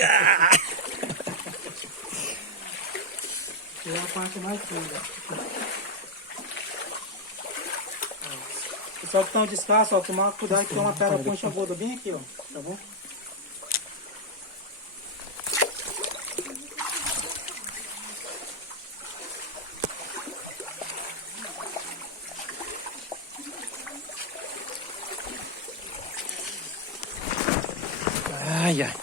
É a parte mais dura. Pessoal que estão descalço, ó, tomar cuidado que tem uma pedra pontiaguda bem aqui, ó, tá bom? Ai, ai.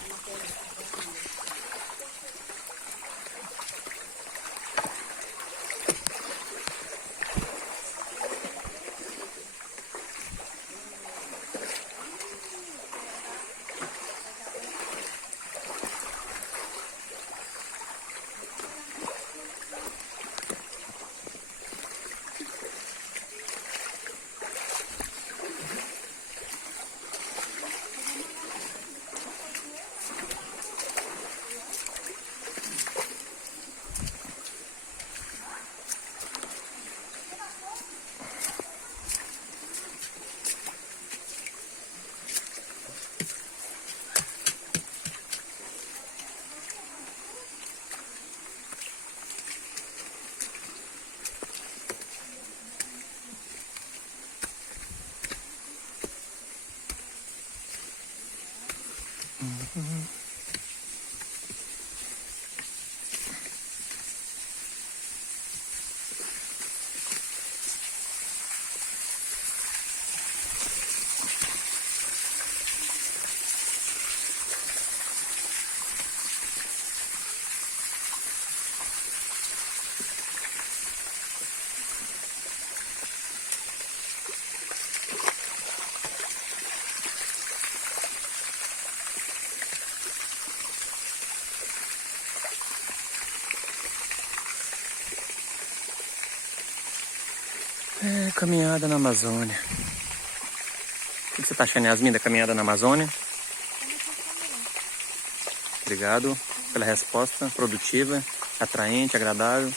É, caminhada na Amazônia. O que você tá achando, Yasmin, da caminhada na Amazônia? Obrigado pela resposta produtiva, atraente, agradável.